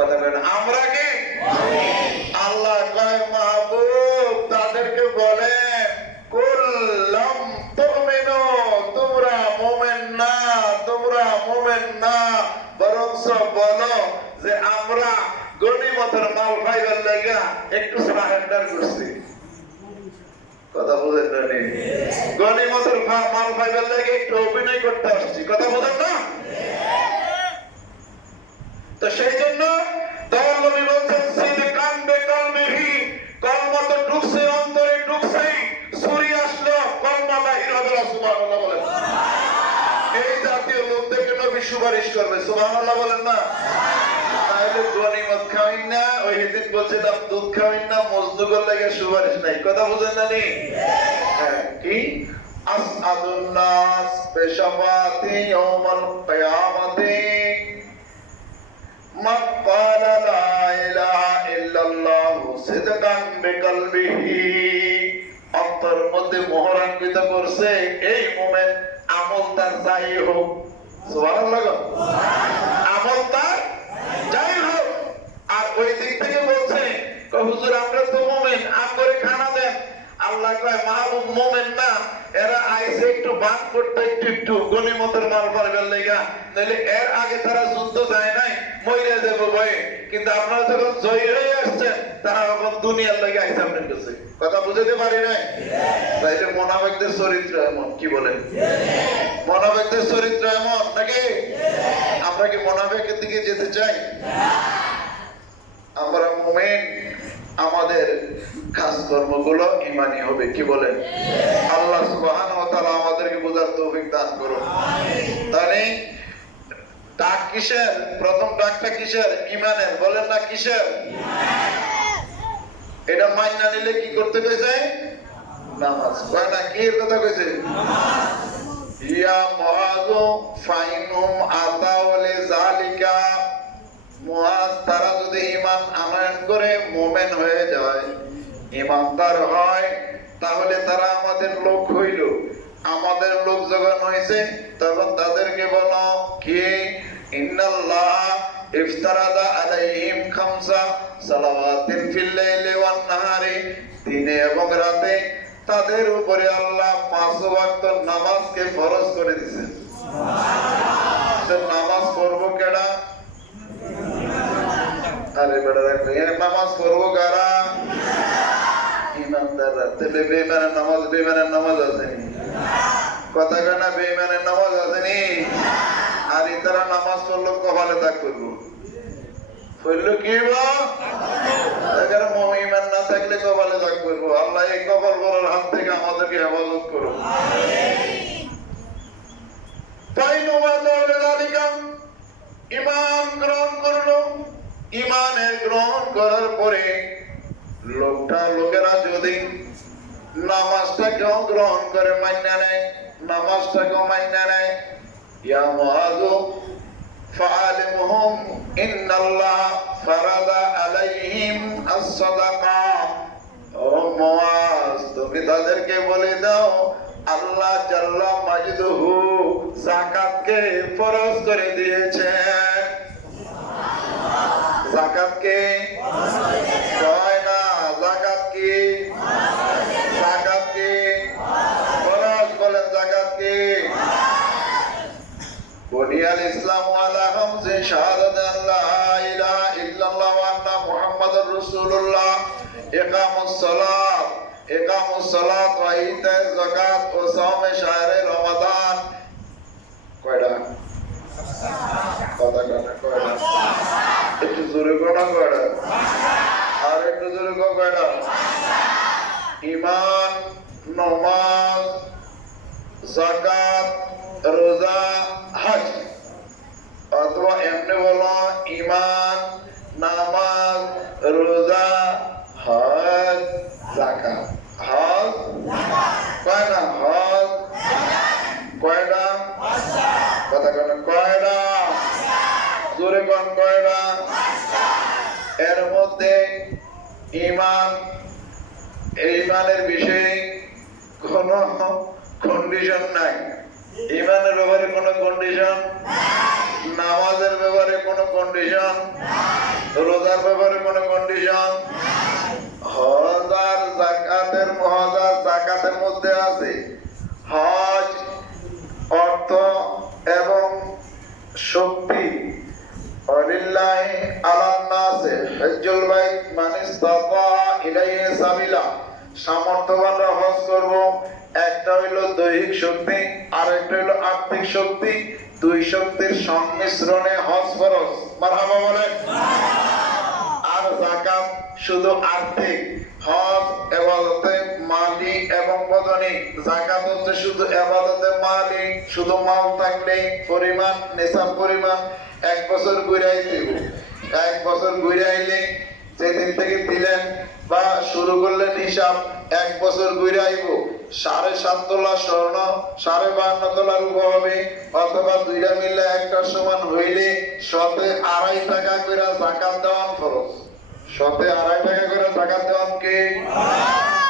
কথা বলেন আমরা কি আল্লাহ কয় মাহবুব তাদেরকে বলে কুল্লাম তুমিনু তোমরা মুমিন না বরঞ্চ বলো যে আমরা গনিমতের মাল পাইবার লাগা একটু সারেন্ডার করছি কথা বুঝেন না নি গনিমতের মাল পাইবার লাগা একটু অভিনয় করতে আসছি কথা বুঝেন না তো সেই জন্য দয়াল নবী বলছেন সিদকান বিকলবিহি কলমা তো ঢুকছে অন্তরে ঢুকছে সূর্য আসলো কলমা বাহির হবে সুবহানাল্লাহ বলেন এই জাতীয় লোকদেরকে নবী সুপারিশ করবে সুবহানাল্লাহ বলেন না তাহলে গনিমত খাওয়াইন না ওই হিদিন বলছিলাম দুধ খাওয়াইন না মজদুগের লাগে সুপারিশ নাই কথা বুঝেন না নি হ্যাঁ কি আসআদুন নাস বিশাফাতি ইয়াউমাল কিয়ামাতি মান ক্বালা লা ইলাহা ইল্লাল্লাহ সিদকান বিকলবিহি অন্তর মধ্যে মোহরাঙ্কিত করছে এই মুমিন আমল তার যাই হোক সুবহানাল্লাহ আমল তার যাই হোক আর ওই দিক থেকে বলছে হুজুর আমরা তো মুমিন আমরে খানা দেন আল্লাহ কয় মাহবুব মুমিন না এরা আইছে একটু বাদ করতে একটু গনিমতের মাল পারবার লাগা তাহলে এর আগে তারা যুদ্ধ যায় নাই মইরা যাবে ভয়ে কিন্তু আপনারা যখন জয়ী হয়ে আসছেন তারা এখন দুনিয়ার লাগি আইছে আপনার কাছে কথা বুঝাতে পারি নাই তাইলে মুনাফিকদের চরিত্র এমন কি বলেন মুনাফিকদের চরিত্র এমন নাকি আমরা কি মুনাফিকের দিকে যেতে চাই আমরা মুমিন আমাদের কাজ কর্মগুলো ঈমানি হবে কি বলেন আল্লাহ সুবহানাহু ওয়া তাআলা আমাদেরকে বোঝার তৌফিক দান করুন তাহলে ডাক কিসের প্রথম ডাকটা কিসের ঈমানের বলেন না কিসের এটা মাইনা নিলে কি করতে কইছে নামাজ কয় না কি এর কথা কইছে নামাজ ইয়া মুআযু ফাইনুম আতাওলি যালিকা মুআজ তারা যদি ঈমান আনয়ন করে মুমিন হয়ে যায় ঈমানদার হয় তাহলে তারা আমাদের লোক হইল আমাদের লোক যখন হইছে তখন তাদেরকে বলো কি ইন্নাল্লাহ ইফতারাদা আলাইহিম খামসা সালাওয়াতিন ফিল লাইলি ওয়ান নাহারি দিনে এবং রাতে তাদের উপরে আল্লাহ 5 ওয়াক্ত নামাজকে ফরজ করে দিয়েছেন সুবহানাল্লাহ তো নামাজ পড়ব কেডা আরে বেটা দেখো এই নামাজ পড়ব কারা ইমানদাররা তাহলে বেঈমানের নামাজ আছে নি কথা কেনা বেঈমানের নামাজ আছে নি আর ইতারা নামাজ পড়লো কপালে দাগ করব পড়লো কি বা আগে মুমিন না থাকলে কপালে দাগ করব আল্লাহ এই কপাল বলার হাত থেকে আমাদেরকে হেফাজত করুন আমিন তাইনু মাতাউল যালিকাম ঈমান গ্রহণ করলো ঈমানের গ্রহণ করার পরে লোকেরা যদি নামাজটাকেও গ্রহণ করে মান্না নেয় নামাজটাকেও মান্না নেয় ইয়া মুআযু ফাআলিমহুম ইন্নাল্লাহ ফারাদা আলাইহিম আস-সাদাকা ও মুআজ তুমি তাদেরকে বলে দাও আল্লাহ জাল্লা মাজদুহু যাকাতকে ফরজ করে দিয়েছেন যাকাতকে কয় না যাকাত কি ফরজ বলেন যাকাত কি বুনিয়াল ইসলাম আলা খামসি শাহাদাতি আল্লা ইলাহা ইল্লাল্লাহ ওয়া আন্না মুহাম্মাদুর রাসূলুল্লাহ ইকামুস সালাত ওয়া ইতাজ যাকাত ওয়া সাওমে শাহরে রমাদান কয়টা কথা কয়টা একটু জোরে কোনা কয়টা আর একটু জোরে কয়টা ঈমান নামাজ যাকাত রোজা হজ অথবা এমনি বলো ঈমান নামাজ রোজা হজ যাকাত হজ কয়টা হজ কয়টা কথা কেন কয়টা জোরে কোন কয়টা এর মধ্যে ঈমানের বিষয়ে কোনো কন্ডিশন নাই ঈমানের ব্যাপারে কোনো কন্ডিশন নাই নামাজের ব্যাপারে কোনো কন্ডিশন নাই রোজার ব্যাপারে কোনো কন্ডিশন? হজ আর যাকাতের মধ্যে আছে হজ অর্থ এবং শক্তি। ওয়ালিল্লাহি আলান নাসি হজ্জুল বাইত মান ইসতাতা ইলাইহি সাবিলা। সামর্থ্যবানরা হজ করব। একটা হইলো দৈহিক শক্তি আর একটা হইলো আর্থিক শক্তি। দুই শক্তির সংমিশ্রণে হজ ফরজ। মারহাবা বলেন। আর যাকাত শুধু আর্থিক। হজ ইবাদতে মালি এবং বদনি। যাকাত হচ্ছে শুধু ইবাদতে মালি, শুধু মাল থাকলে পরিমাণ নিসাব পরিমাণ 1 বছর ঘুরাই দিব। 1 বছর ঘুরাইলে যেদিন থেকে দিলেন বা শুরু করলেন হিসাব 1 বছর ঘুরাইব 7.5 তোলা স্বর্ণ 52.5 তোলা রূপা হবে, অথবা দুইটা মিলে একটা সমান হইলে 2.5 টাকা করে যাকাত দেওয়ান ফরজ। 2.5 টাকা করে যাকাত দেওয়ান কি?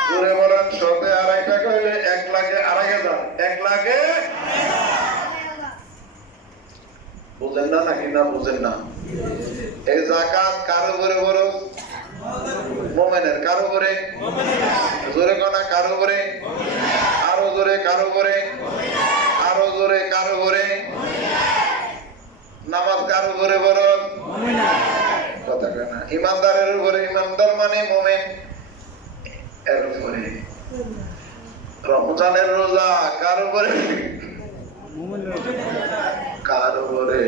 জোরে বলেন। 2.5 টাকা হইলে 1 লাখে 2,500। 1 লাখে বুঝেন না নাকি? না বুঝেন না? এই যাকাত কার উপরে ফরজ? মুমিনের। কার উপরে? জোরে কোনা কার উপরে? আরো জোরে কার উপরে? আরো জোরে কার উপরে? নামাজ কার উপরে ফরজ? কথা কয় না। ইমানদারের উপরে। ইমানদার মানে মুমিন এর উপরে। রমজানের রোজা কার উপরে? কার উপরে?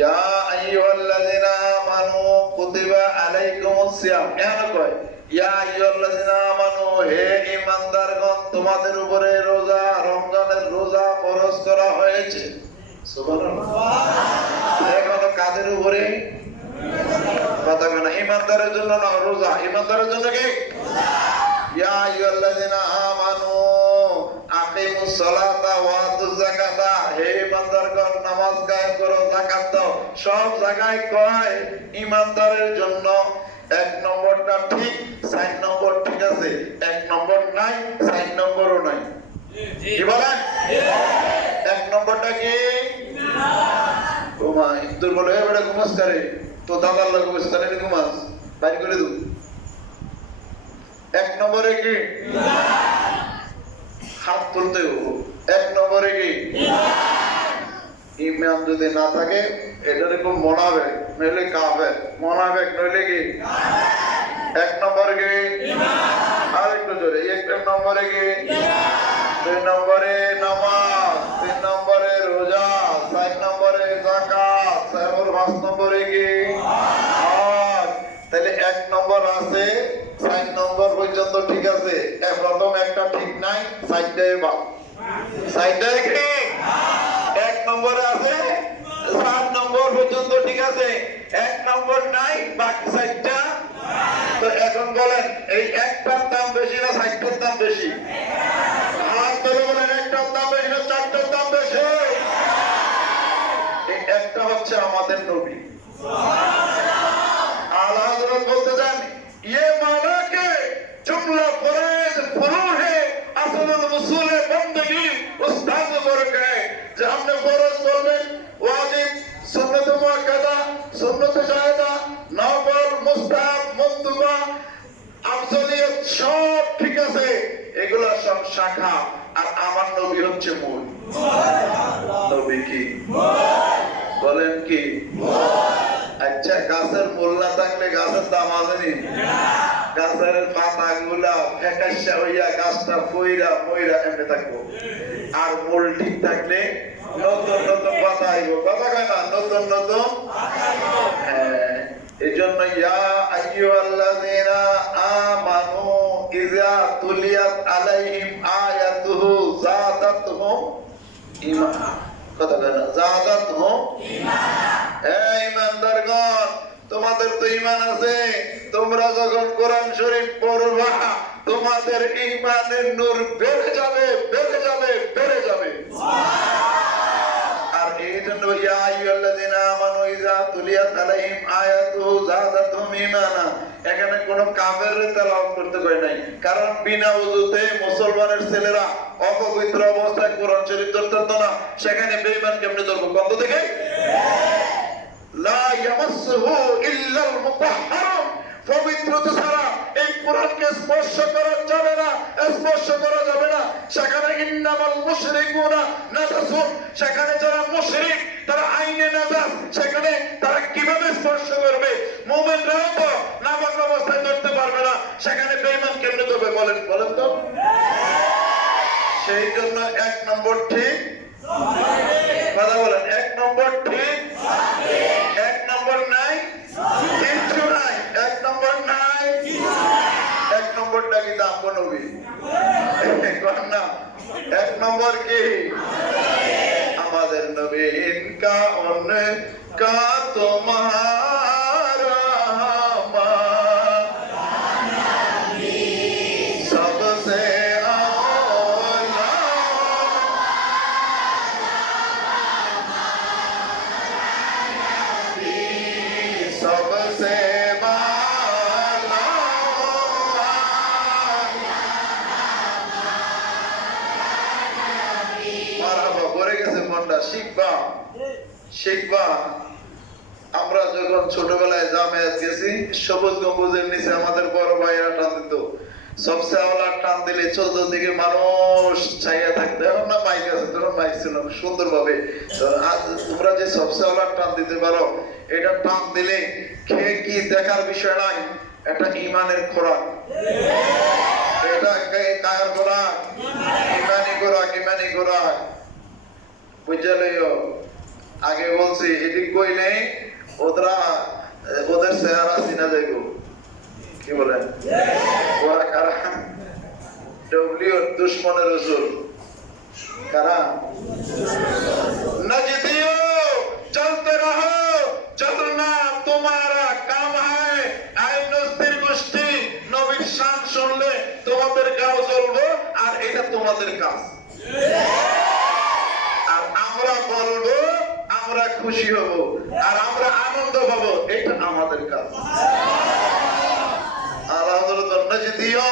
ইয়া আইয়ুহাল্লাযিনা আমানু কুতিবা আলাইকুমুস সিয়াম। এখানে কয় ইয়া আইয়ুহাল্লাযিনা আমানু, হে ঈমানদারগণ, তোমাদের উপরে রোজা, রমজানের রোজা ফরজ করা হয়েছে। সুবহানাল্লাহ। এখন কাদের উপরে? কথা বলে না। ঈমানদারের জন্য না রোজা। ঈমানদারের জন্য কি? ইয়া আইয়ুহাল্লাযিনা আমানু আকিমুস সালাতা ওয়া আতুজ যাকাতা। হে ঈমানদারগণ, নামাজ কায়েম করো, যাকাত দাও। সব জায়গায় কয় ঈমানদারের জন্য। 1 নম্বরটা ঠিক, 4 নম্বর ঠিক আছে। 1 নম্বর নাই, 4 নম্বরও নাই। কি বলেন? 1 নম্বরটা কি? ঘুমাই। দুর্বল হয়ে বেড়ে ঘুমাস করে তো দাদার লোক বুঝতে ঘুমাস বাইরে করে দেব। 1 নম্বরে কি? হাত তুলতে হবে। 1 নম্বরে কি? ইমান যদি না থাকে এটা দেখুন মোনাফেক, নইলে কাফের। মোনাফেক নইলে কি? 1 নম্বরে কি? আর একটু জোরে। 1 নম্বরে কি? 2 নম্বরে নামাজ, 3 নম্বরে রোজা, 4 নম্বরে যাকাত, 5 নম্বরে কি? হজ। তাহলে 1 নম্বর আছে, 4 নম্বর পর্যন্ত ঠিক আছে। প্রথম একটা ঠিক নাই, 4টাই বাদ। 4টাই কি? 1 নম্বরে আছে, 4 নম্বর পর্যন্ত ঠিক আছে। 1 নম্বর নাই, বাকি 4টা। তো এখন বলেন এই একটার দাম বেশি না 4টার দাম বেশি? হাত ধরে বলেন একটার দাম বেশি না 4টার দাম বেশি? এই একটা হচ্ছে আমাদের নবী। আলা হযরত বলতে চান ये माना के जुमला फरज फरूह है असलुल उसूल बंदगी उस्ताद फर्क है। যে আপনি ফরজ বলবেন, ওয়াজিব, সুন্নাত মুআক্কাদা, সুন্নাত জায়েদা, নফল, মুস্তাহাব, মানদুবা, আফজলিয়ত সব ঠিক আছে। এগুলো সব শাখা। আর আমার নবী হচ্ছে মূল। নবী কি? বলেন কি? আচ্ছা, গাছের মূল না থাকলে গাছের দাম আসেনি? গাছের পাতা গুলা ফেকাশা হইয়া গাছটা ফইরা ফইরা এমনি থাকবো। আর মূল ঠিক থাকলে নতুন নতুন পাতা আইব। কথা কয় না? নতুন নতুন। হ্যাঁ, এই জন্য ইয়া আইয়ুহাল্লাযিনা আমানু ইযা তুলিয়াত আলাইহিম আয়াতুহু যাদাতুহুম ঈমানা। কথা কয় না? যাদাতুহুম ঈমানা। এই ঈমানদারগণ, তোমাদের তো ঈমান আছে। তোমরা যখন কোরআন শরীফ পড়বা তোমাদের ঈমানের নূর বেড়ে যাবে, বেড়ে যাবে, বেড়ে যাবে। আর এই জন্য ইয়া আইয়ুহাল্লাযিনা আমানু ইযা তুলিয়াত আলাইহিম আয়াতুহু যাদাতুহুম ঈমানা। এখানে কোন কাফেরের তেলাওয়াত করতে কয় নাই। কারণ বিনা ওযুতে মুসলমানের ছেলেরা অপবিত্র অবস্থায় কোরআন শরীফ ধরতে পারত না। সেখানে বেঈমান কেমনে ধরবো? কত থেকে? লা ইয়ামাসসুহু ইল্লাল মুতাহহারুন, পবিত্রতা ছাড়া এই কোরআনকে স্পর্শ করা যাবে না, স্পর্শ করা যাবে না। সেখানে ইন্নামাল মুশরিকুনা নাজাসুন, সেখানে যারা মুশরিক তারা আইনে নাজাস, সেখানে তারা কিভাবে স্পর্শ করবে? মুমিনরাও তো নাপাক অবস্থায় ধরতে পারবে না, সেখানে বেঈমান কেমনে করবে? বলেন বলেন তো। সেই জন্য 1 নম্বর ঠিক, কথা বলেন, 1 নম্বর ঠিক, 1 নম্বর নাই, কিচ্ছু নাই, 1 নম্বর নাই। 1 নম্বরটা কি দাম নবী? না, 1 নম্বর কি? আমাদের নবী। ইনকা উনকা তোমারা सबसे औला, सबसे बाला, মারহাবা পড়ে গেছে মনটা। শিখবা শিখবা। আমরা যখন ছোটবেলায় জামায়াত গেছি, সবুজ গম্বুজের নিচে আমাদের বড় ভাইরা টান দিত, সবচেয়ে আওলা টান দিলে 14 দিকে মানুষ ছাইয়া থাকতে। এখন না মাইক আছে, তখন মাইক ছিল সুন্দর ভাবে। তোমরা যে সবচেয়ে আওলা টান দিতে পারো, এটা টান দিলে খেয়ে কি দেখার বিষয় নাই, এটা ইমানের খোরাক। এটা কার খোরাক? ইমানি খোরাক, ইমানি খোরাক। বুঝা লইও। আগে বলছি এদিক কইলে ওদের চেহারা চিনা যাইব। কি বলেন? ওরা কারা? ডব্লিউ দুশ্মনের রাসূল। কারা? নজদিও চলতে রহো, চলনা তোমারা কাম হয়। আই নজদির গোষ্ঠী নবীর শান শুনলে তোমাদের গাও জ্বলবো, আর এটা তোমাদের কাজ। আর আমরা বলবো, আমরা খুশি হব, আর আমরা আনন্দ পাবো, এটা আমাদের কাজ। नजदियो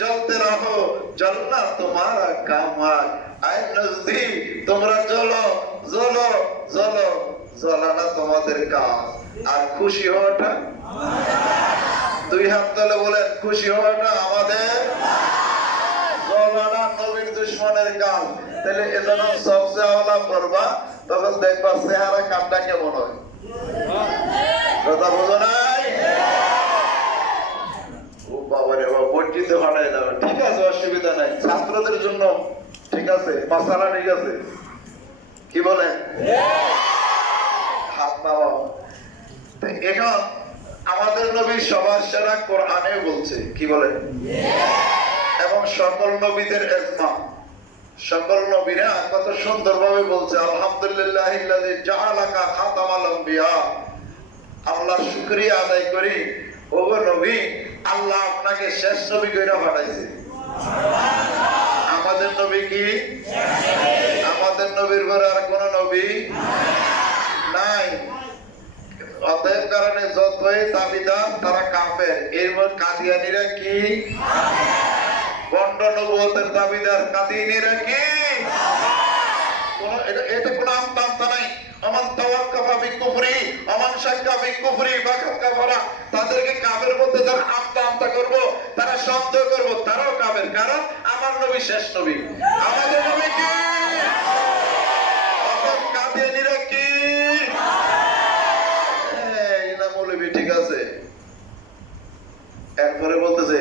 चलते रहो, जलना तुम्हारा काम है। आए नजदीक তোমরা জ্বলো জ্বলো জ্বলো, জ্বলানা তোমাদের কাজ। আর খুশি হওয়াটা, দুই হাত তুলে বলেন, খুশি হওয়াটা আমাদের, জ্বলানা নবীর দুশ্মনের কাজ। তাহলে এজন্য সবচেয়ে আওলা করবা, তখন দেখবা চেহারা কামটা কেমন হয়। কথা বোঝো নাই? বাবারে বাবা, বঞ্চিত হারাই যাবে। ঠিক আছে, অসুবিধা নাই, ছাত্রদের জন্য ঠিক আছে, মাসালা ঠিক আছে। কি বলেন? হাত নাও। এখন আমাদের নবী সবার সেরা কোরআনে বলছে, কি বলেন? এবং সকল নবীদের ইজমা, সকল নবীরা কত সুন্দরভাবে বলছে, আলহামদুলিল্লাহিল্লাযী জাআলাকা খাতামাল আম্বিয়া। আল্লাহর শুকরিয়া আদায় করি, ওগো নবী, আল্লাহ আপনাকে শেষ নবী কইরা পাঠাইছে। আমাদের নবী কি? আমাদের নবীর পরে আর কোন নবী নাই। অতএব কারণে যতই দাবিদার তারা কাফের। এর মধ্যে কাদিয়ানীরা কি? বন্ড নবুয়তের দাবিদার কাদিয়ানীরা কি? এটা কোন আমতা নাই। আমান তাওয়াক্কাফা বিকুফরি, আমান শাক্কা বিকুফরি ফাকাদ কাফারা। তাদেরকে কাফের বলতে যারা আমতা করব, তারা সন্দেহ করব, তারাও কাফের। কারণ আমার নবী শেষ নবী। আমাদের নবী কি? তখন কাদিয়ানীরা কি? ইনা মৌলবী ঠিক আছে। এরপরে বলতেছে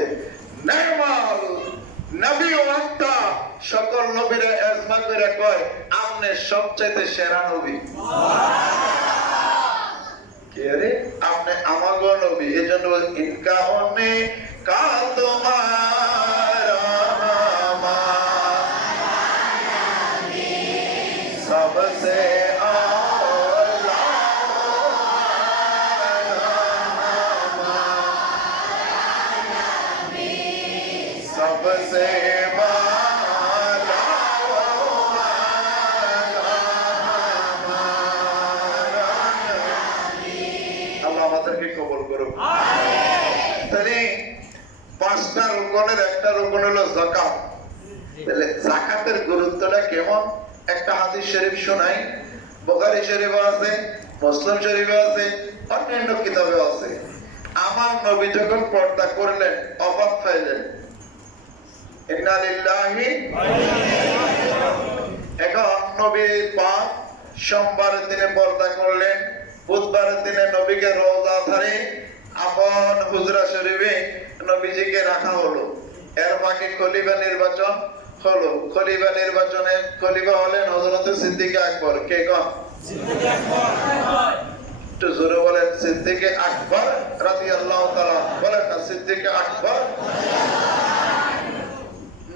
নেমাল নবী ও আনতা, সকল নবীরা ইজমা করে কয় আপনি সবচেয়ে সেরা নবী। কে রে? আপনি আমাগো নবী। এজন্য ইনকা অনে কা তোমারা নবী সবসে আওলা, সবসে কবল করুক। তাহলে 5টা রুকনের একটা রুকন হলো যাকাত। তাহলে যাকাতের গুরুত্বটা কেমন? একটা হাদিস শরীফ শোনাই, বুখারী শরীফে আছে, মুসলিম শরীফে আছে, অন্যান্য কিতাবে আছে। আমার নবী যখন পর্দা করলেন অবাক পাইলেন, ইন্না লিল্লাহি। এখন নবী পাক সোমবারের দিনে পর্দা করলেন, বুধবারের দিনে নবীকে রওজা ধারে আপন হুজরা শরীফে নবীজিকে রাখা হলো। এর ফাঁকে খলিফা নির্বাচন হলো। খলিফা নির্বাচনে খলিফা হলেন হযরত সিদ্দিক আকবর। কে কোন? একটু জোরে বলেন, সিদ্দিক আকবর রাদিয়াল্লাহু তাআলা। বলেন না, সিদ্দিক আকবর।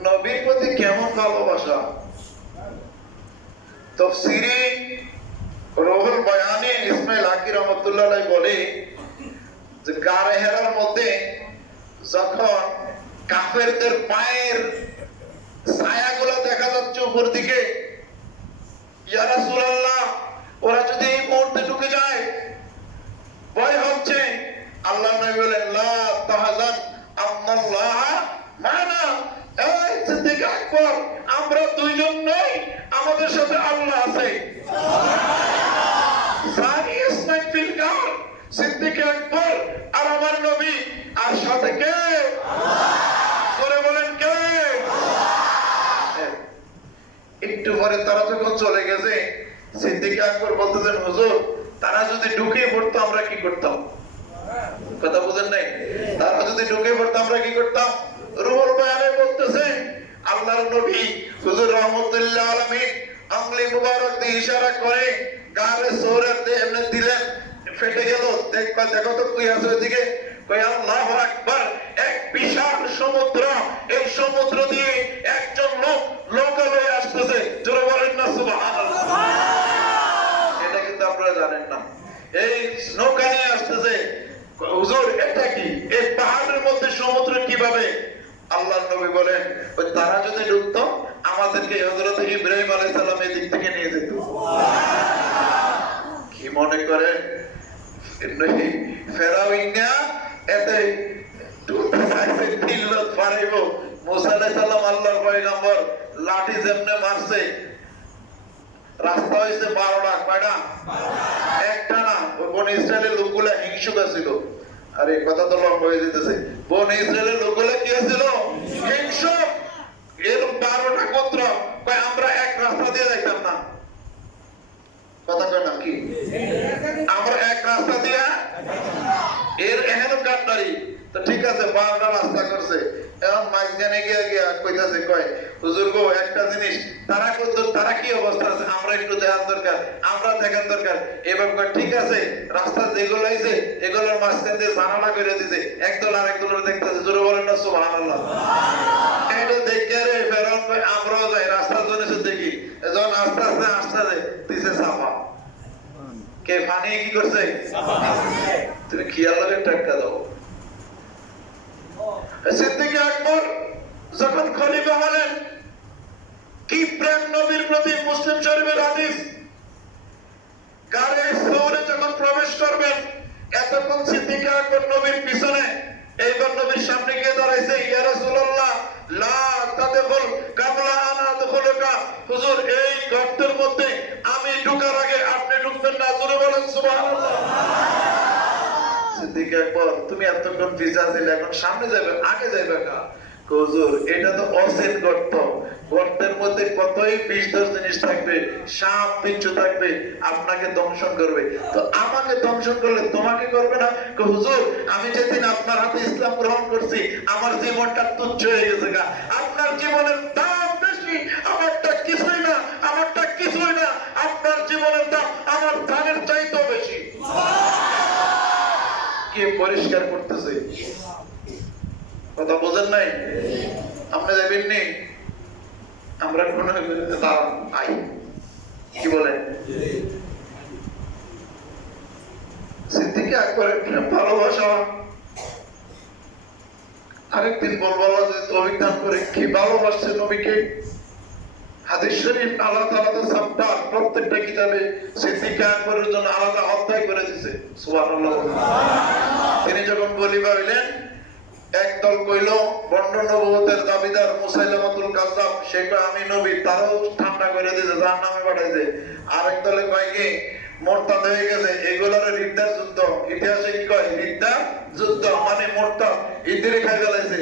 নবীর প্রতি কেমন ভালোবাসা! তাফসীরে রুহুল বয়ানে ইসমাইল হাকি রাহমাতুল্লাহ আলাইহি বলে যে গারে হেরার মধ্যে যখন কাফেরদের পায়ের ছায়াগুলো দেখা যাচ্ছে উপর দিকে, ইয়া রাসূলুল্লাহ, ওরা যদি এই মুহূর্তে ঢুকে যায়, ভয় হচ্ছে। আল্লাহ নবী বলেন, লা তাহজান আল্লাহ মানা। এই সিদ্দিক আকবর, আমরা দুইজন নই, আমাদের সাথে আল্লাহ আছে। সানি ইসমাইল ফিল গার, সিদ্দিক আকবর আর আমার নবী, আর সাথে কে? করে বলেন কে? একটু পরে তারা যখন চলে গেছে, সিদ্দিক আকবর বলতেছেন, হুজুর, তারা যদি ঢুকে পড়তো আমরা কি করতাম? কথা বুঝেন নাই? তারা যদি ঢুকে পড়তো আমরা কি করতাম? রুহুল বয়ানে বলতেছে আল্লাহর নবী হুজুর রাহমাতুল্লাহ আলামিন আঙ্গুলি মুবারক দিয়ে ইশারা করে গারে সূরের এমনি দিলেন, ফেটে গেল। দেখবা, দেখো তো কই আছে ওইদিকে? কই আল্লাহু আকবার। এক বিশাল সমুদ্র, এই সমুদ্র দিয়ে একজন লোক নৌকা লয়ে আসতেছে। জোরে বলেন না সুবহানাল্লাহ। এটা কিন্তু আপনারা জানেন না। এই নৌকা নিয়ে আসতেছে। হুজুর, এটা কি? এই পাহাড়ের মধ্যে সমুদ্র কিভাবে? আল্লাহর নবী বলেন, ওই তারা যদি ঢুকতো, আমাদেরকে হযরত ইব্রাহিম আলাইহিস সালাম এই দিক থেকে নিয়ে যেত। কি মনে করেন ফেরাউইনা এতে ঢুকতে চাইছে, তিল্লত পারাইব। মুসা আলাইহিস সালাম আল্লাহর পয়গম্বর, লাঠি যেমনে মারছে, রাস্তা হইছে 12টা। কয়টা? একটা না। ওই বনি ইসরায়েলের লোকগুলা হিংসুক ছিল। আরে কথা তো লম্বা হয়ে যেতেছে। বনি ইসরায়েলের লোকগুলা কি ছিল? হিংসুক। এর 12টা গোত্র কয় আমরা এক রাস্তা দিয়ে যাইতাম না। কথা কয় না কি? আমরা এক রাস্তা দিয়ে এর এহেন কাটনারি। তো ঠিক আছে, 12টা রাস্তা করছে। এখন মাঝখানে গিয়ে গিয়া কইতাছে, কয় হুজুর গো, একটা জিনিস, তারা কত, তারা কি অবস্থা আছে আমরা একটু দেখার দরকার, আমরা দেখার দরকার। এবার কয় ঠিক আছে, রাস্তা যেগুলো আইছে এগুলোর মাঝখান দিয়ে জানালা করে দিছে, একদল আর একদলের দেখতেছে। জোরে বলেন না সুবহানাল্লাহ। এটা দেখে রে ফেরাউন কয় আমরাও যাই, রাস্তা জনেছে দেখি। যখন আস্তে আস্তে আসতে দিছে চাপা। কে পানি কি করছে? তুমি খেয়াল লাগে টাকা দাও। সিদ্দিক আকবর যখন খলিফা হলেন, কি প্রেম নবীর প্রতি! মুসলিম শরীফের হাদিস। গারে সৌরে যখন প্রবেশ করবেন, এতক্ষণ সিদ্দিক আকবর নবীর পিছনে, এইবার নবীর সামনে গিয়ে দাঁড়াইছে। ইয়া রাসূলুল্লাহ, লা তাদখুল কাবলা আনা আদখুলুকা। হুজুর, এই গর্তের মধ্যে আমি ঢোকার আগে আপনি ঢুকবেন না। জোরে বলেন সুবহানাল্লাহ। সিদ্দিক আকবর, তুমি এতক্ষণ পিছা ছিলে, এখন সামনে যাবে, আগে যাবে না? হুজুর, এটা তো অসীম গর্ত, গর্তের মধ্যে কতই বিষ-দোষ জিনিস থাকবে, সাপ বিচ্ছু থাকবে, আপনাকে দংশন করবে। তো আমাকে দংশন করলে তোমাকে করবে না? হুজুর, আমি যেদিন আপনার হাতে ইসলাম গ্রহণ করছি, আমার জীবনটা তুচ্ছ হয়ে গেছে গা। আপনার জীবনের দাম বেশি, আমারটা কিছুই না, আমারটা কিছুই না। আপনার জীবনের দাম আমার ধানের চাইতেও বেশি। কে পরিষ্কার করতেছে? কথা বোঝেন নাই? আপনি যাবেন নি, আমরা কোন আই কি বলেন? সিদ্দিক আকবরের ভালোবাসা আরেকদিন বলবো, যদি তৌফিক দান করে। কি ভালোবাসছে নবীকে! হাদিস শরীফ আলাদা আলাদা চ্যাপ্টার, প্রত্যেকটা কিতাবে সিদ্দিক আকবরের জন্য আলাদা অধ্যায় করে দিয়েছে। সুবহানাল্লাহ। তিনি যখন খলিফা হইলেন, একদল কইল বন্ড নবুয়তের দাবিদার মুসাইলামাতুল কাযযাব, সে কয় আমি নবী, তারাও ঠান্ডা করে দিয়েছে, জাহান্নামে পাঠাইছে। আরেক দলে কয় কি মোরতাদ হয়ে গেছে, এগুলোর রিদ্দার যুদ্ধ, ইতিহাসে কি কয় রিদ্দার যুদ্ধ, মানে মোরতাদ ইদ্দিরে খাই ফেলাইছে,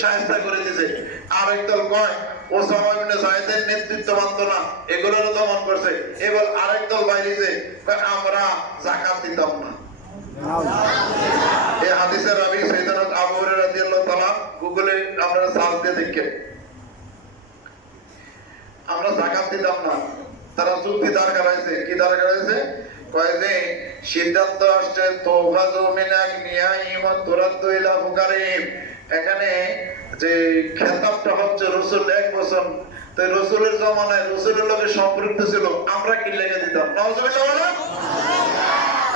শায়েস্তা করে দিয়েছে। আরেক দল কয় ওসামা ইবনে যায়েদের নেতৃত্ব মানত না, এগুলোরও দমন করছে। এবার আরেক দল বাইরেছে আমরা যাকাত দিতাম না। এই হাদিসের রাবি সাইয়েদনা আবু হুরায়রা রাদিয়াল্লাহু তাআলা গুগলে আমরা সার্চ দিয়ে দেখেন, আমরা যাকাত দিতাম না। তারা যুক্তি দাঁড় করাইছে, কি দাঁড় করাইছে? কয় যে সিদ্ধান্ত আসছে তুখাযু মিন আগনিয়াহিম ওয়া তুরাদ্দু ইলা ফুকারিহিম। এখানে যে খেতাবটা হচ্ছে রাসূল এক বছর, তো রাসূলের জামানায় রাসূলের লগে সম্পৃক্ত ছিল, আমরা কি লেগে দিতাম? নাউযুবিল্লাহ বলেন।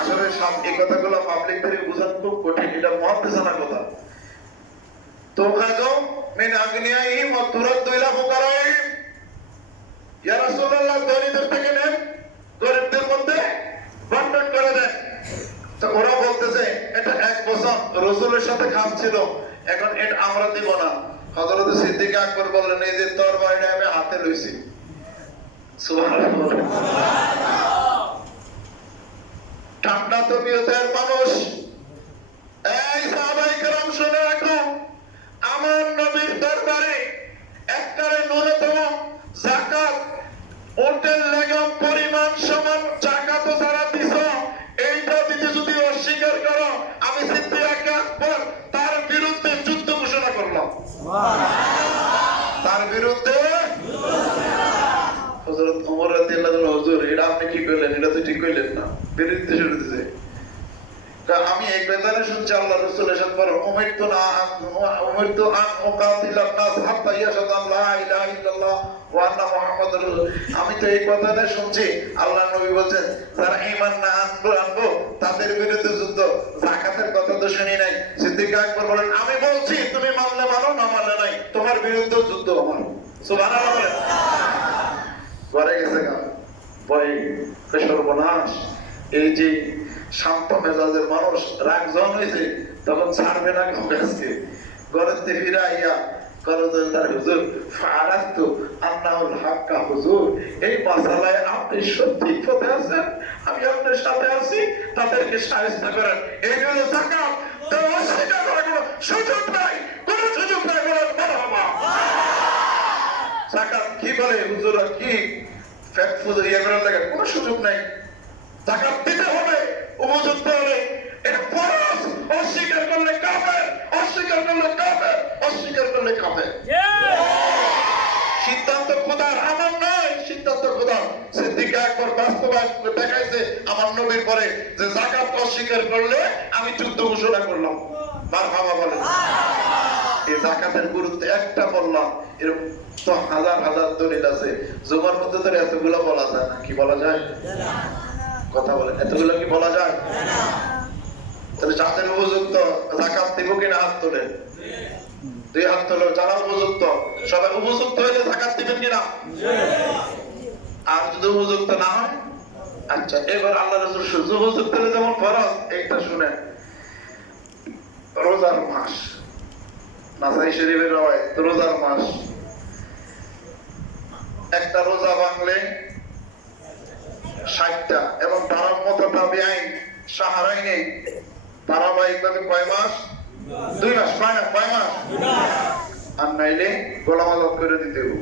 আসলে সব এই কথাগুলো পাবলিকদের বোঝানো খুব কঠিন, এটা মুহাদ্দিসানা কথা। তুখাযু মিন আগনিয়াহিম ওয়া তুরাদ্দু ইলা ফুকারিহিম, ইয়া রাসূলুল্লাহ দরিদ্র থেকে নেন, গরিবদের মধ্যে বন্টন করে দেন। তো ওরা বলতেছে এটা এক বছর রাসূলের সাথে খাপ ছিল, এখন এটা আমরা দিব না। হযরত সিদ্দিক আকবর বললেন এই যে তরবারিটা আমি হাতে লইছি। সুবহানাল্লাহ। ঠান্ডা তবিয়তের মানুষ, এই সাহাবায়ে কেরাম শুনে রাখো, আমার নবীর দরবারে একবারে ন্যূনতম যাকাত ওটের লেগাম পরিমাণ সমান যাকাত যারা দিছ, এইটা দিতে যদি অস্বীকার করো, আমি সিদ্দিক আকবর তার বিরুদ্ধে যুদ্ধ ঘোষণা করলাম। তার বিরুদ্ধে হযরত ওমর রাদিয়াল্লাহু আনহু, হুজুর এটা আপনি কি কইলেন? এটা তো ঠিক কইলেন না, বিরুদ্ধে শুরু দিতে। আমি এই বেদানে শুনছি আল্লাহ রাসূলের সাথে পর উমিরতু আন উকাতিলান নাস হাত্তা ইয়াশহাদু আন লা ইলাহা ইল্লাল্লাহ ওয়া আন্না মুহাম্মাদুর রাসূল। আমি তো এই কথাটা শুনছি আল্লাহর নবী বলেন যারা ঈমান না আনবো তাদের বিরুদ্ধে যুদ্ধ। যাকাতের কথা তো শুনি নাই। সিদ্দিক আকবর বলেন আমি বলছি তুমি মানলে মানো, না মানলে নাই, তোমার বিরুদ্ধে যুদ্ধ আমার। সুবহানাল্লাহ বলেন। ঘরে গেছে গা ভয়, সর্বনাশ। এই যে শান্ত মেজাজের মানুষ রাগ জন হয়েছে, তখন ছাড়বে না কাউকে। ঘরের থেকে ফিরে আইয়া হুজুর ফারাস্তু আন্নাহুল হাক্কা, হুজুর এই মাসালায় আপনি সত্যি পথে আছেন, আমি আপনার সাথে আছি, তাদেরকে শায়েস্তা করেন। এই হলো যাকাত। তো অস্বীকার করার কোনো সুযোগ নাই, কোনো সুযোগ নাই। বলেন মারহাবা। যাকাত কি বলে হুজুর, কি ফ্যাট ফুড ইয়ে করার লাগে কোনো সুযোগ নাই। যাকাত দিতে হবে উপযুক্ত হলে, এটা ফরজ। অস্বীকার করলে কাফের, অস্বীকার করলে কাফের, অস্বীকার করলে কাফের। সিদ্ধান্ত খোদার, আমার নয়, সিদ্ধান্ত খোদার। সিদ্দিক আকবর বাস্তবায়ন দেখাইছে আমার নবীর পরে যে যাকাত অস্বীকার করলে আমি যুদ্ধ ঘোষণা করলাম। মারহাবা বলেন। এই যাকাতের গুরুত্ব একটা বললাম, এরকম তো হাজার হাজার দলিল আছে। জুমার মধ্যে তো এতগুলো বলা যায় না। কি বলা যায়? কথা বলেন, এতগুলো কি বলা যায়? তাহলে যাদের উপযুক্ত যাকাত দিব কিনা হাত তোলেন। দুই হাত তোলো যারা উপযুক্ত। সবাই উপযুক্ত হইলে যাকাত দিবেন কিনা? আর যদি উপযুক্ত না হয়, আচ্ছা এবার আল্লাহ রাসূল উপযুক্ত হলে যেমন ফরজ, একটা শুনেন। রোজার মাস, নাসাই শরীফের রওয়ায়াত, রোজার মাস। একটা রোজা ভাঙলে 60টা, এবং তার মতো তাবিঈন শাহরাইনে ধারাবাহিকভাবে কয় মাস? 2 মাস। কয় মাস? আর নাইলে গোলাম আজাদ করে দিতে হবে।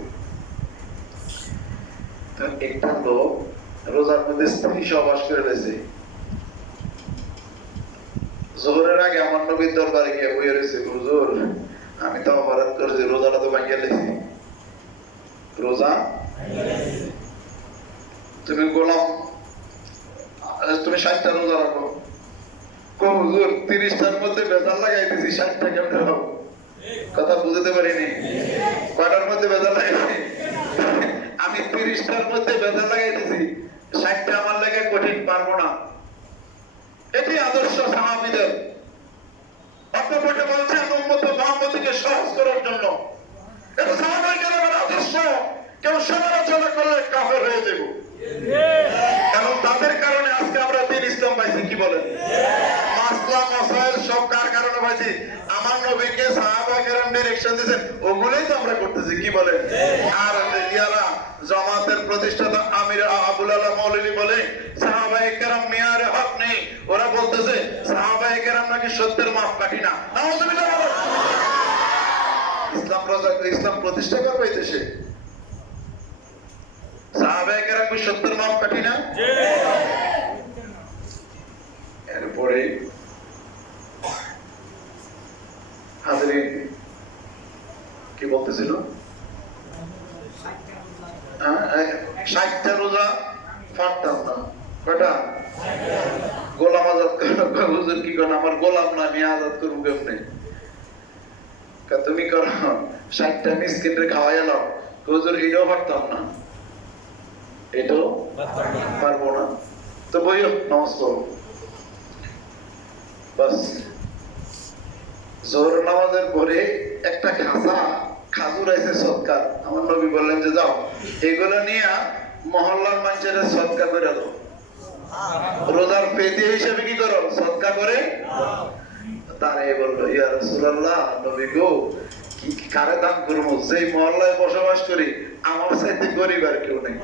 একটা লোক রোজার মধ্যে স্ত্রী সহবাস করে রয়েছে, জোহরের আগে আমার নবীর দরবারে গিয়ে বইয়ে রয়েছে, হুজুর আমি তো অপরাধ করেছি, রোজাটা তো ভাঙিয়ে লেছি। রোজা তুমি গোলাম, তুমি 60টা রোজা রাখো। হুজুর 30টার মধ্যে বেজাল লাগাই দিছি, 60টা কেমনে হবে? কথা বুঝতে পারিনি। কয়টার মধ্যে বেজাল লাগাইছি? আমি 30টার মধ্যে বেজাল লাগাই দিছি, 60টা আমার লাগে কঠিন, পারবো না। এটি আদর্শ সাহাবীদের। অপরপক্ষে বলছেন উম্মত মুহাম্মদীকে সহজ করার জন্য। এটা সাহাবায়ে কেরামের আদর্শ। কেউ সমালোচনা করলে কাফের হয়ে যাব, কারণ তাদের কারণে আজকে আমরা দ্বীন ইসলাম পাইছি। কি বলেন? মাসলা মাসাইল সব কার কারণে পাইছি? আমার নবীকে সাহাবায়ে কেরাম ডিরেকশন দিয়েছেন, ওগুলোই তো আমরা করতেছি। কি বলেন? আর ইয়ারা জামাতের প্রতিষ্ঠাতা আমির আবুল আলা মৌলভী বলে সাহাবায়ে কেরাম মিয়ারে হক নেই, ওরা বলতেছে সাহাবায়ে কেরাম নাকি সত্যের মাপকাঠি না। নাউযুবিল্লাহ। ইসলাম প্রতিষ্ঠা করবে এই দেশে, সাহাবায়ে কেরাম কি সত্যের মাপকাঠি না? এরপরে হাজরিন কি বলতেছিল, 60টা রোজা পারতাম না। কয়টা? গোলাম আজাদ হুজুর কি করেন, আমার গোলাম না, আমি আজাদ করবো কেমনে? তুমি করো 60টা মিসকিনরে খাওয়াই এলাম। হুজুর এটাও পারতাম না, এটাও পারবো না, তো বইও নামাজ পড়ো। বাস জোহর নামাজের পরে একটা খাজুর আছে সদকা, আমার নবী বললেন যে যাও এগুলো নিয়ে মহল্লার মানুষের সদকা করে দাও, রোজার পেতে হিসেবে কি করো, সদকা করে। তারে বললো ইয়া রাসূলুল্লাহ, নবী গো কি কারে দান করবো, যেই মহল্লায় বসবাস করি আমার সাথে গরিব আর কেউ নেই।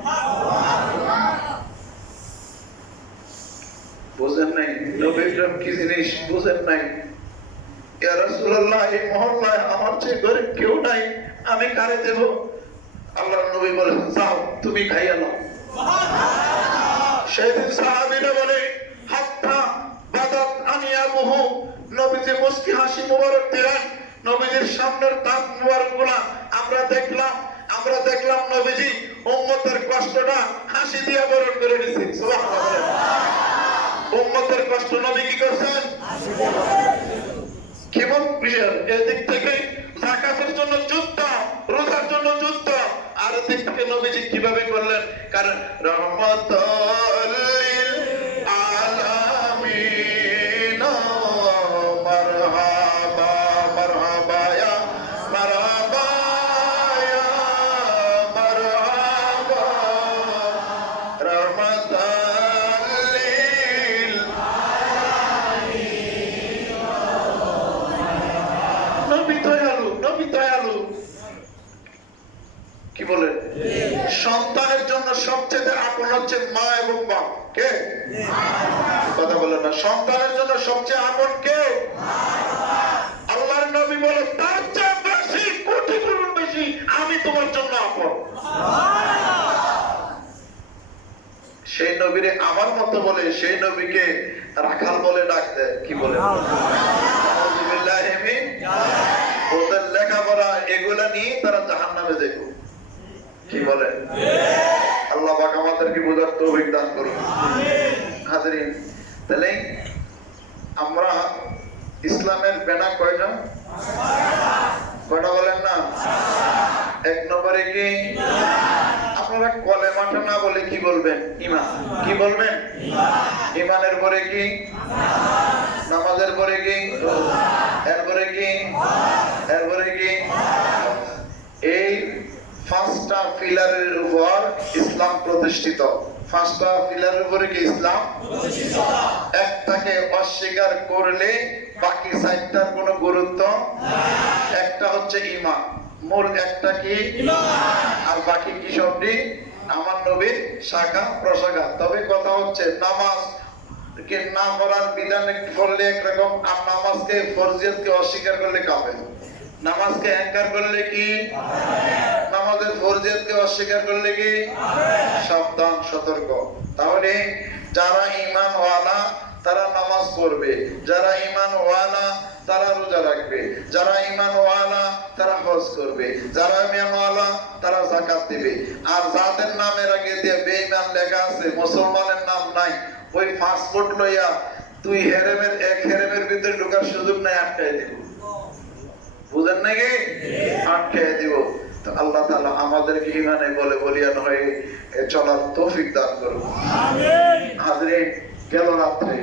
বুঝেন নাই নবী কি জিনিস, বুঝেন নাই? ইয়া রাসূলুল্লাহ, এই মহল্লায় আমার চেয়ে গরিব কেউ নাই, আমি কারে দেব? আল্লাহর নবী বলেন যাও তুমি খাইয়া নাও। সেদিন সাহাবীরা বলে হাত্তা বাদাত আনিয়াবুহু, নবীজি মুস্কি হাসি মুবারক দিলেন, নবীজির সামনের দাঁত মুবারকগুলা আমরা দেখলাম নবীজি উম্মতের কষ্টটা হাসি দিয়ে বরণ করে নিছে। সুবহানাল্লাহ। উম্মতের কষ্ট নবী কি করছেন? কেমন বিষয়? এদিক থেকে যাকাতের জন্য যুদ্ধ, রোজার জন্য যুদ্ধ, আর এদিক থেকে নবীজি কিভাবে করলেন? কারণ রহমাতুল লিল আলামিন, মারহাবা মারহাবা ইয়া মারহাবা ইয়া মারহাবা, রহমাতুল লিল নবী দয়ালু। কি বলে? সন্তানের জন্য সবচেয়ে আপন হচ্ছে মা এবং বাপ। কে? কথা বলে না। সন্তানের জন্য সবচেয়ে আপন কে? আল্লাহর নবী বলে তার চেয়ে বেশি, কোটি গুণ বেশি আমি তোমার জন্য আপন। সেই নবীরে আমার মতো বলে, সেই নবীকে রাখাল বলে ডাক দেয়। কি বলে? ওদের লেখাপড়া এগুলা নিয়ে তারা জাহান্নামে যাবে। কি বলে? আল্লাহ পাক আমাদেরকে বোঝার তৌফিক দান করুন। হাজরিন, তাহলে আমরা ইসলামের ব্যানা কয়টা? কয়টা বলেন না? 1 নম্বরে কি? আপনারা কলেমাটা না বলে কি বলবেন? ঈমান। কি বলবেন? ঈমানের পরে কি? নামাজের পরে কি? এরপরে কি? এরপরে কি? এই 5টা পিলারের উপর ইসলাম প্রতিষ্ঠিত। 5টা পিলারের উপরে কি ইসলাম প্রতিষ্ঠিত? একটাকে অস্বীকার করলে বাকি 4টার কোনো গুরুত্ব নাই। একটা হচ্ছে ঈমান, মূল একটা কি? ঈমান, আর বাকি কি সবটি আমার নবীর শাখা প্রশাখা। তবে কথা হচ্ছে নামাজ কে না পড়ার বিধান করলে একরকম, আর নামাজকে ফরজিয়তকে অস্বীকার করলে কাফের। নামাজকে ইনকার করলে কি? নামাজের ফরজিয়তকে অস্বীকার করলে কি? সাবধান, সতর্ক। তাহলে যারা ঈমান ওয়ালা তারা নামাজ পড়বে, যারা ঈমান ওয়ালা তারা রোজা রাখবে, যারা ঈমান ওয়ালা তারা হজ করবে, যারা ঈমান ওয়ালা তারা যাকাত দিবে। আর যাদের নামের আগে দিয়ে বেঈমান লেখা আছে, মুসলমানের নাম নাই, ওই পাসপোর্ট লইয়া 2 হেরেমের 1 হেরেমের ভিতরে ঢোকার সুযোগ নাই, আটকায় দিব। বুঝেন নাকি? আটকায় দিব। তো আল্লাহ তাআলা আমাদেরকে ঈমানে বলে বলিয়ান হয়ে চলার তৌফিক দান করুন। আমিন। হাজরিন, গেল রাত্রে